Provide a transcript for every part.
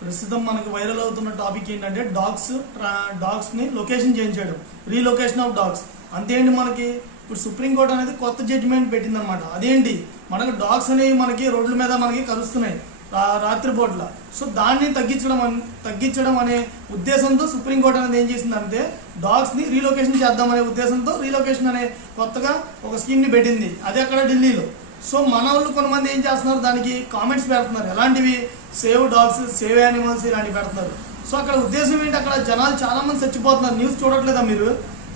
ప్రస్తుతం మనకు వైరల్ అవుతున్న టాపిక్ ఏంటంటే డాగ్స్ ని లొకేషన్ చేంజ్ చేయడం, రీలొకేషన్ ఆఫ్ డాగ్స్. అంతేంటి, మనకి ఇప్పుడు సుప్రీంకోర్టు అనేది కొత్త జడ్జిమెంట్ పెట్టిందనమాట. అదేంటి, మనకు డాగ్స్ అనేవి మనకి రోడ్ల మీద మనకి కరుస్తున్నాయి రాత్రిపూట్ల. సో దాన్ని తగ్గించడం అనే ఉద్దేశంతో సుప్రీంకోర్టు అనేది ఏం చేసిందంటే డాగ్స్ని రీలొకేషన్ చేద్దామనే ఉద్దేశంతో రీలొకేషన్ అనే కొత్తగా ఒక స్కీమ్ని పెట్టింది. అది అక్కడ ఢిల్లీలో. సో మన వాళ్ళు కొంతమంది ఏం చేస్తున్నారు, దానికి కామెంట్స్ పెడుతున్నారు. ఎలాంటివి, సేవ్ డాగ్స్, సేవ్ యానిమల్స్ ఇలాంటివి పెడుతున్నారు. సో అక్కడ ఉద్దేశం ఏంటి, అక్కడ జనాలు చాలామంది చచ్చిపోతున్నారు. న్యూస్ చూడట్లేదా మీరు?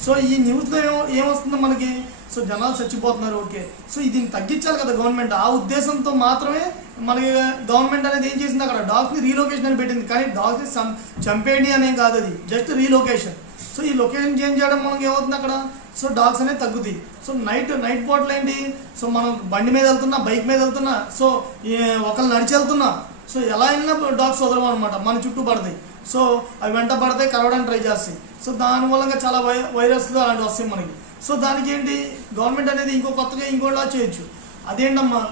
సో ఈ న్యూస్లో ఏమొస్తుందో మనకి, సో జనాలు చచ్చిపోతున్నారు. ఓకే, సో దీన్ని తగ్గించాలి కదా గవర్నమెంట్. ఆ ఉద్దేశంతో మాత్రమే మనకి గవర్నమెంట్ అనేది ఏం చేసింది, అక్కడ డాగ్స్ని రీలొకేషన్ అని పెట్టింది. కానీ డాగ్స్ని చంపేయండి అనేం కాదు, అది జస్ట్ రీలొకేషన్. సో ఈ లొకేషన్ చేంజ్ చేయడం మనకి ఏమవుతుంది అక్కడ, సో డాగ్స్ అనేది తగ్గుతాయి. సో నైట్ పూటలు ఏంటి, సో మనం బండి మీద వెళ్తున్నా, బైక్ మీద వెళ్తున్నా, సో ఒకళ్ళు నడిచి వెళ్తున్నా, సో ఎలా వెళ్ళినా డాగ్స్ వదలవు అనమాట, మన చుట్టూ పడతాయి. సో అవి వెంట పడతాయి, కరవడానికి ట్రై చేస్తాయి. సో దాని మూలంగా చాలా వైరస్లు అలాంటివి వస్తాయి మనకి. సో దానికి ఏంటి, గవర్నమెంట్ అనేది కొత్తగా ఇంకోలా చేయొచ్చు. అదేంటమ్మా,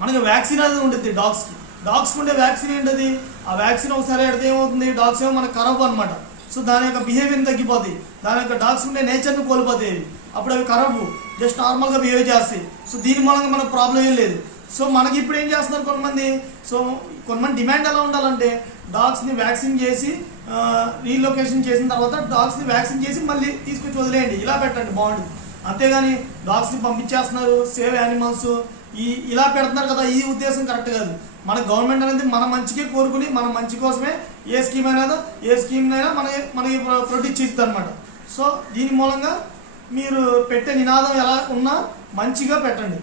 మనకి వ్యాక్సిన్ అనేది ఉంటుంది డాగ్స్కి ఉండే వ్యాక్సిన్ ఏంటది, ఆ వ్యాక్సిన్ ఒకసారి పెడితే ఏమవుతుంది, డాగ్స్ ఏమో మనకు కరవు అనమాట. సో దాని యొక్క బిహేవియర్ తగ్గిపోతాయి, దాని యొక్క డాగ్స్ ఉండే నేచర్ని కోల్పోతాయి. అప్పుడు అవి కరవు, జస్ట్ నార్మల్గా బిహేవ్ చేస్తాయి. సో దీని మూలంగా మనకు ప్రాబ్లం ఏం లేదు. సో మనకి ఇప్పుడు ఏం చేస్తున్నారు కొంతమంది డిమాండ్ ఎలా ఉండాలంటే డాగ్స్ని వ్యాక్సిన్ చేసి రీలొకేషన్ చేసిన తర్వాత డాగ్స్ని వ్యాక్సిన్ చేసి మళ్ళీ తీసుకొచ్చి వదిలేయండి, ఇలా పెట్టండి, బాగుంటుంది. అంతేగాని డాగ్స్ని పంపించేస్తున్నారు, సేవ్ యానిమల్స్ ఇలా పెడుతున్నారు కదా, ఈ ఉద్దేశం కరెక్ట్ కాదు. మన గవర్నమెంట్ అనేది మన మంచికే కోరుకుని, మన మంచి కోసమే ఏ స్కీమ్ అయినా మనకి ప్రొడ్యూస్ చేస్తుంది అనమాట. సో దీని మూలంగా మీరు పెట్టే నినాదం ఎలా ఉన్నా మంచిగా పెట్టండి.